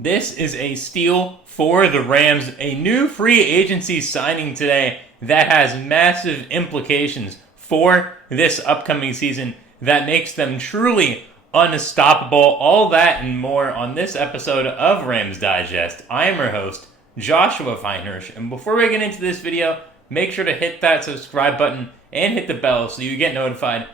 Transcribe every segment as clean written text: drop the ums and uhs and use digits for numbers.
This is a steal for the Rams, a new free agency signing today that has massive implications for this upcoming season that makes them truly unstoppable. All that and more on this episode of Rams Digest. I am your host, Joshua Finehirsh, and before we get into this video, make sure to hit that subscribe button and hit the bell so you get notified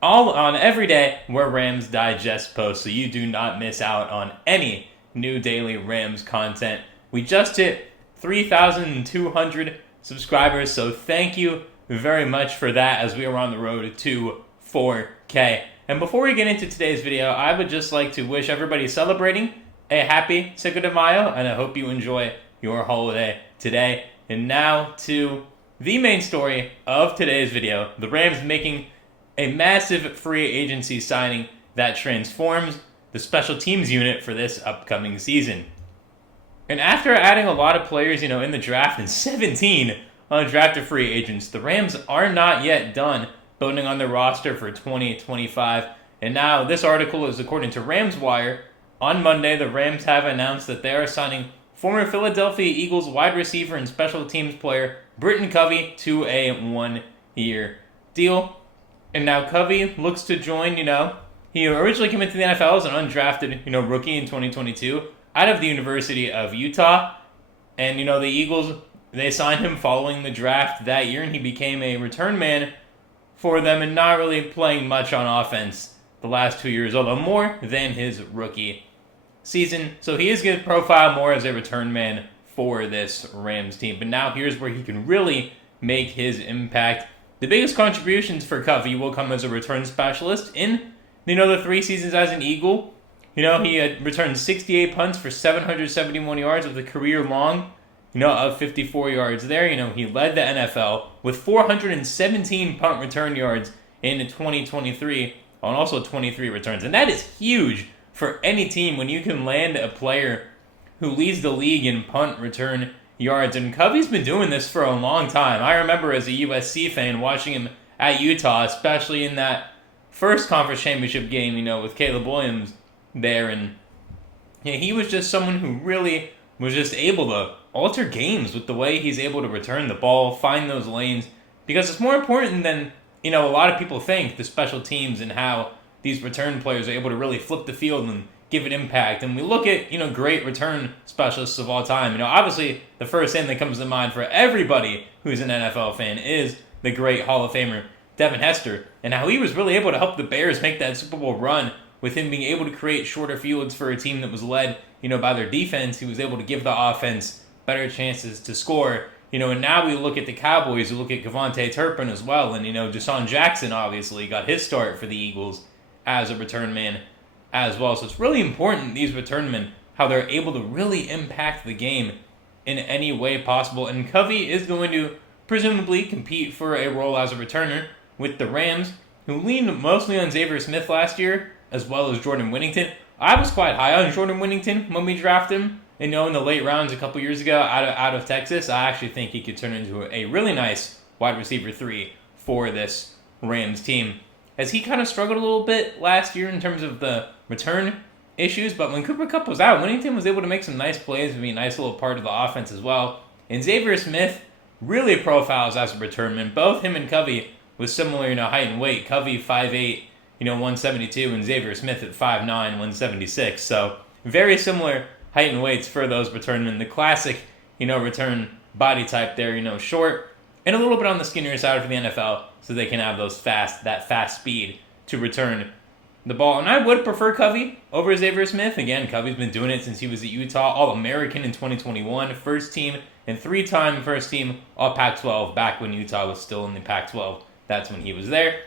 all on every day where Rams Digest posts so you do not miss out on any new daily Rams content. We just hit 3,200 subscribers, so thank you very much for that as we are on the road to 4K. And before we get into today's video, I would just like to wish everybody celebrating a happy Cinco de Mayo, and I hope you enjoy your holiday today. And now to the main story of today's video, the Rams making a massive free agency signing that transforms the special teams unit for this upcoming season. And after adding a lot of players, in the draft and 17 undrafted free agents, the Rams are not yet done building on their roster for 2025. And now this article is according to Rams Wire. On Monday, the Rams have announced that they are signing former Philadelphia Eagles wide receiver and special teams player Britton Covey to a 1-year deal. And now Covey looks to join, he originally came into the NFL as an undrafted, rookie in 2022 out of the University of Utah. And, the Eagles, they signed him following the draft that year, and he became a return man for them and not really playing much on offense the last 2 years, although more than his rookie season. So he is going to profile more as a return man for this Rams team. But now here's where he can really make his impact. The biggest contributions for Covey will come as a return specialist in the 3 seasons as an Eagle. He had returned 68 punts for 771 yards with a career long, of 54 yards there. He led the NFL with 417 punt return yards in 2023 on also 23 returns. And that is huge for any team when you can land a player who leads the league in punt return yards. And Covey's been doing this for a long time. I remember as a USC fan watching him at Utah, especially in that first conference championship game, with Caleb Williams there. And he was just someone who really was just able to alter games with the way he's able to return the ball, find those lanes, because it's more important than, a lot of people think, the special teams and how these return players are able to really flip the field and give it impact. And we look at, great return specialists of all time. Obviously the first thing that comes to mind for everybody who's an NFL fan is the great Hall of Famer Devin Hester, and how he was really able to help the Bears make that Super Bowl run with him being able to create shorter fields for a team that was led, by their defense. He was able to give the offense better chances to score, and now we look at the Cowboys, we look at Kevontae Turpin as well, and, Deshaun Jackson obviously got his start for the Eagles as a return man as well. So it's really important, these return men, how they're able to really impact the game in any way possible. And Covey is going to presumably compete for a role as a returner with the Rams, who leaned mostly on Xavier Smith last year, as well as Jordan Whittington. I was quite high on Jordan Whittington when we drafted him, in the late rounds a couple years ago out of Texas. I actually think he could turn into a really nice wide receiver 3 for this Rams team, as he kind of struggled a little bit last year in terms of the return issues. But when Cooper Kupp was out, Whittington was able to make some nice plays and be a nice little part of the offense as well. And Xavier Smith really profiles as a return man. Both him and Covey with similar, height and weight. Covey 5'8", 172, and Xavier Smith at 5'9", 176. So very similar height and weights for those return men. The classic, return body type there, short and a little bit on the skinnier side for the NFL, so they can have that fast speed to return the ball. And I would prefer Covey over Xavier Smith. Again, Covey's been doing it since he was at Utah, All-American in 2021, first team and 3-time first team All Pac-12 back when Utah was still in the Pac-12. That's when he was there.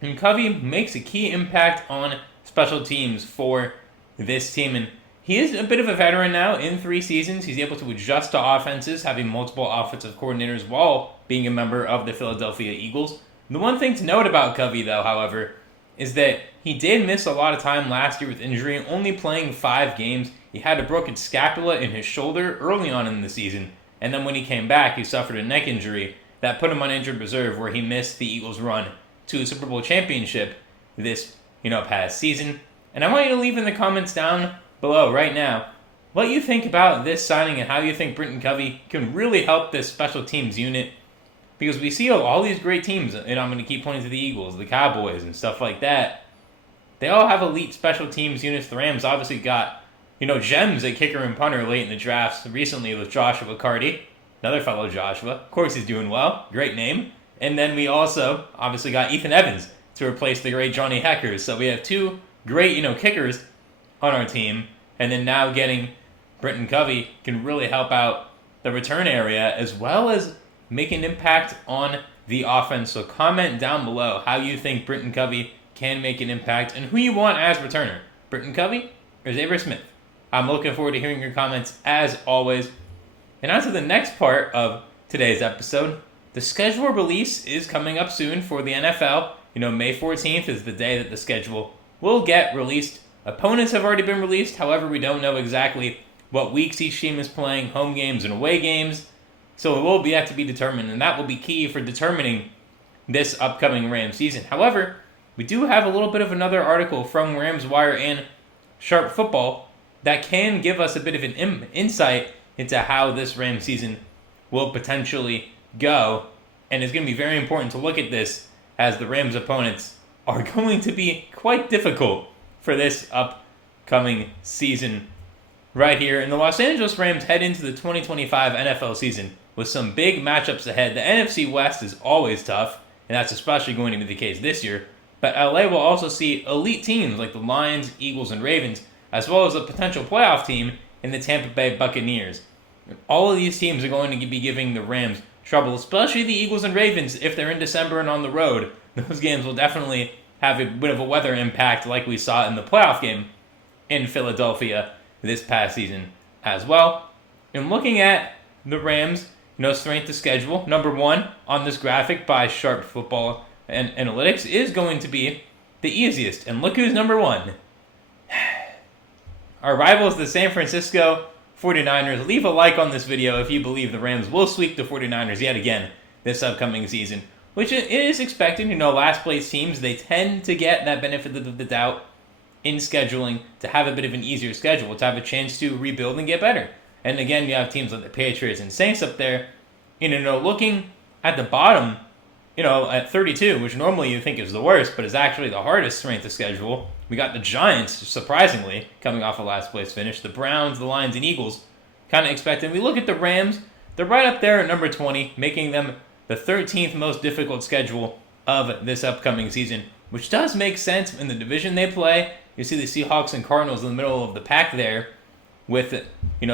And Covey makes a key impact on special teams for this team. And he is a bit of a veteran now in 3 seasons. He's able to adjust to offenses, having multiple offensive coordinators while being a member of the Philadelphia Eagles. The one thing to note about Covey, though, however, is that he did miss a lot of time last year with injury, only playing 5 games. He had a broken scapula in his shoulder early on in the season, and then when he came back, he suffered a neck injury that put him on injured reserve, where he missed the Eagles' run to a Super Bowl championship this past season. And I want you to leave in the comments down below right now what you think about this signing and how you think Britton Covey can really help this special teams unit. Because we see all these great teams, and I'm going to keep pointing to the Eagles, the Cowboys, and stuff like that. They all have elite special teams units. The Rams obviously got, gems at kicker and punter late in the drafts recently with Joshua Carty, another fellow Joshua. Of course he's doing well. Great name. And then we also obviously got Ethan Evans to replace the great Johnny Heckers. So we have two great, kickers on our team. And then now getting Britton Covey can really help out the return area as well as make an impact on the offense. So comment down below how you think Britton Covey can make an impact and who you want as returner. Britton Covey or Xavier Smith? I'm looking forward to hearing your comments as always. And on to the next part of today's episode. The schedule release is coming up soon for the NFL. May 14th is the day that the schedule will get released. Opponents have already been released. However, we don't know exactly what weeks each team is playing, home games and away games. So it will be yet to be determined, and that will be key for determining this upcoming Rams season. However, we do have a little bit of another article from Rams Wire and Sharp Football that can give us a bit of an insight into how this Rams season will potentially go. And it's going to be very important to look at this as the Rams opponents are going to be quite difficult for this upcoming season right here. And the Los Angeles Rams head into the 2025 NFL season with some big matchups ahead. The NFC West is always tough, and that's especially going to be the case this year. But LA will also see elite teams like the Lions, Eagles, and Ravens, as well as a potential playoff team in the Tampa Bay Buccaneers. All of these teams are going to be giving the Rams trouble, especially the Eagles and Ravens if they're in December and on the road. Those games will definitely have a bit of a weather impact like we saw in the playoff game in Philadelphia this past season as well. And looking at the Rams, strength of schedule, number one on this graphic by Sharp Football and Analytics is going to be the easiest. And look who's number one. Our rivals, the San Francisco 49ers. Leave a like on this video if you believe the Rams will sweep the 49ers yet again this upcoming season, which it is expected. Last place teams, they tend to get that benefit of the doubt in scheduling to have a bit of an easier schedule, to have a chance to rebuild and get better. And again, you have teams like the Patriots and Saints up there. Looking at the bottom, at 32, which normally you think is the worst, but is actually the hardest strength of schedule. We got the Giants, surprisingly, coming off a last place finish. The Browns, the Lions, and Eagles, kind of expected. We look at the Rams, they're right up there at number 20, making them the 13th most difficult schedule of this upcoming season, which does make sense in the division they play. You see the Seahawks and Cardinals in the middle of the pack there with,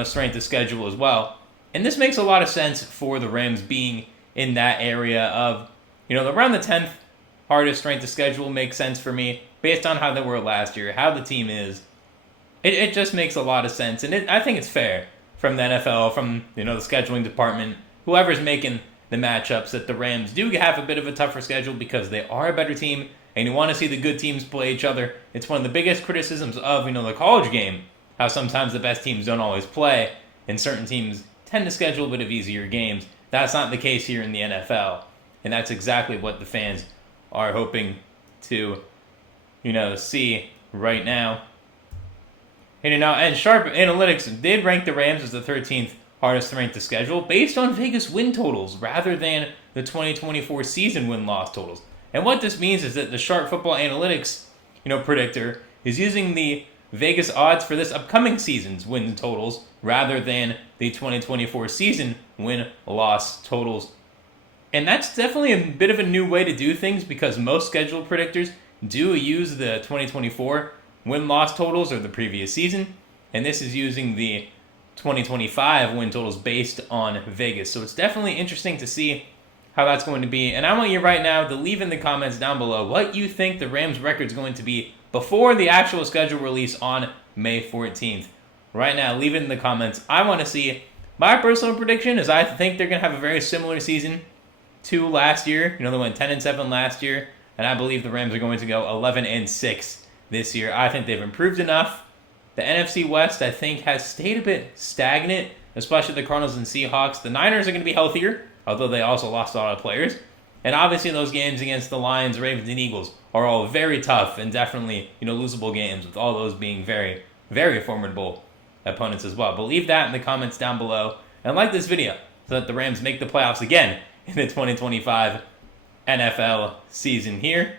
strength of schedule as well. And this makes a lot of sense for the Rams being in that area of, around the 10th hardest strength of schedule makes sense for me based on how they were last year, how the team is. It just makes a lot of sense. And I think it's fair from the NFL, from, the scheduling department, whoever's making the matchups, that the Rams do have a bit of a tougher schedule because they are a better team. And you want to see the good teams play each other. It's one of the biggest criticisms of, the college game, how sometimes the best teams don't always play, and certain teams tend to schedule a bit of easier games. That's not the case here in the NFL, and that's exactly what the fans are hoping to, see right now. And Sharp Analytics did rank the Rams as the 13th hardest strength to schedule based on Vegas win totals rather than the 2024 season win-loss totals. And what this means is that the Sharp Football Analytics, predictor is using the Vegas odds for this upcoming season's win totals rather than the 2024 season win-loss totals. And that's definitely a bit of a new way to do things because most schedule predictors do use the 2024 win-loss totals or the previous season, and this is using the 2025 win totals based on Vegas. So it's definitely interesting to see how that's going to be. And I want you right now to leave in the comments down below what you think the Rams' record is going to be before the actual schedule release on May 14th. Right now, leave it in the comments. I want to see. My personal prediction is I think they're going to have a very similar season to last year. They went 10-7 last year, and I believe the Rams are going to go 11-6 this year. I think they've improved enough. The NFC West, I think, has stayed a bit stagnant, especially the Cardinals and Seahawks. The Niners are going to be healthier, although they also lost a lot of players. And obviously those games against the Lions, Ravens, and Eagles are all very tough and definitely, losable games, with all those being very very formidable opponents as well. But leave that in the comments down below. And like this video so that the Rams make the playoffs again in the 2025 NFL season here.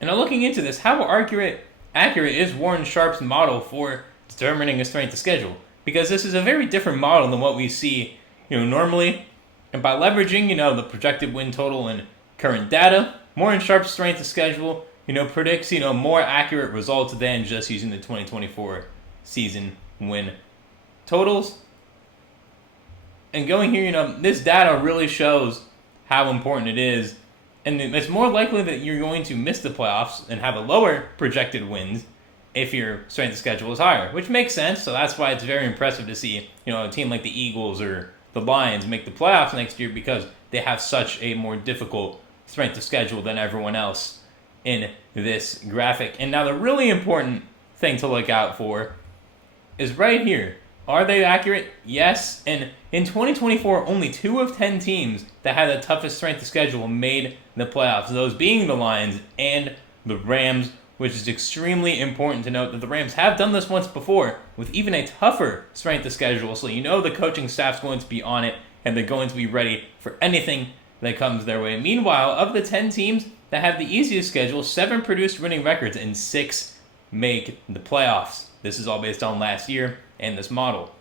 And now looking into this, how accurate is Warren Sharp's model for determining a strength of schedule? Because this is a very different model than what we see, normally. And by leveraging, the projected win total and current data, Warren Sharp's strength of schedule, predicts, more accurate results than just using the 2024 season win totals. And going here, this data really shows how important it is. And it's more likely that you're going to miss the playoffs and have a lower projected wins if your strength of schedule is higher, which makes sense. So that's why it's very impressive to see, a team like the Eagles or the Lions make the playoffs next year, because they have such a more difficult strength of schedule than everyone else in this graphic. And now the really important thing to look out for is right here. Are they accurate? Yes. And in 2024, only 2 of 10 teams that had the toughest strength of schedule made the playoffs, those being the Lions and the Rams, which is extremely important to note that the Rams have done this once before with even a tougher strength of schedule. So the coaching staff's going to be on it, and they're going to be ready for anything that comes their way. Meanwhile, of the 10 teams that have the easiest schedule, 7 produced winning records and 6 make the playoffs. This is all based on last year and this model.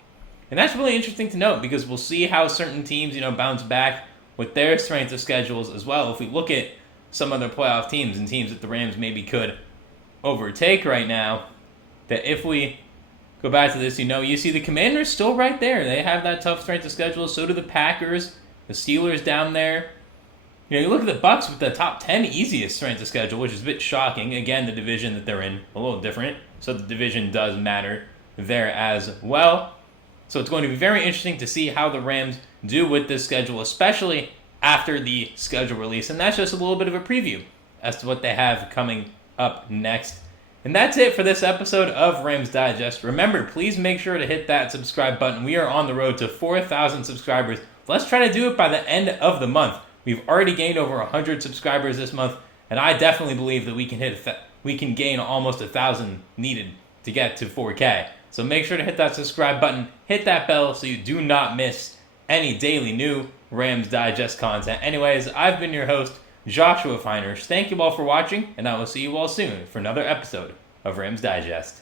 And that's really interesting to note, because we'll see how certain teams, bounce back with their strength of schedules as well. If we look at some other playoff teams and teams that the Rams maybe could overtake right now, that if we go back to this, you see the Commanders still right there. They have that tough strength of schedule. So do the Packers, the Steelers down there. You look at the Bucs with the top 10 easiest strength of schedule, which is a bit shocking. Again, the division that they're in, a little different. So the division does matter there as well. So it's going to be very interesting to see how the Rams do with this schedule, especially after the schedule release. And that's just a little bit of a preview as to what they have coming up next. And that's it for this episode of Rams Digest. Remember, please make sure to hit that subscribe button. We are on the road to 4,000 subscribers. Let's try to do it by the end of the month. We've already gained over 100 subscribers this month, and I definitely believe that we can gain almost 1,000 needed to get to 4K. So make sure to hit that subscribe button, hit that bell so you do not miss any daily new Rams Digest content. Anyways, I've been your host, Joshua Finehirsh. Thank you all for watching, and I will see you all soon for another episode of Rams Digest.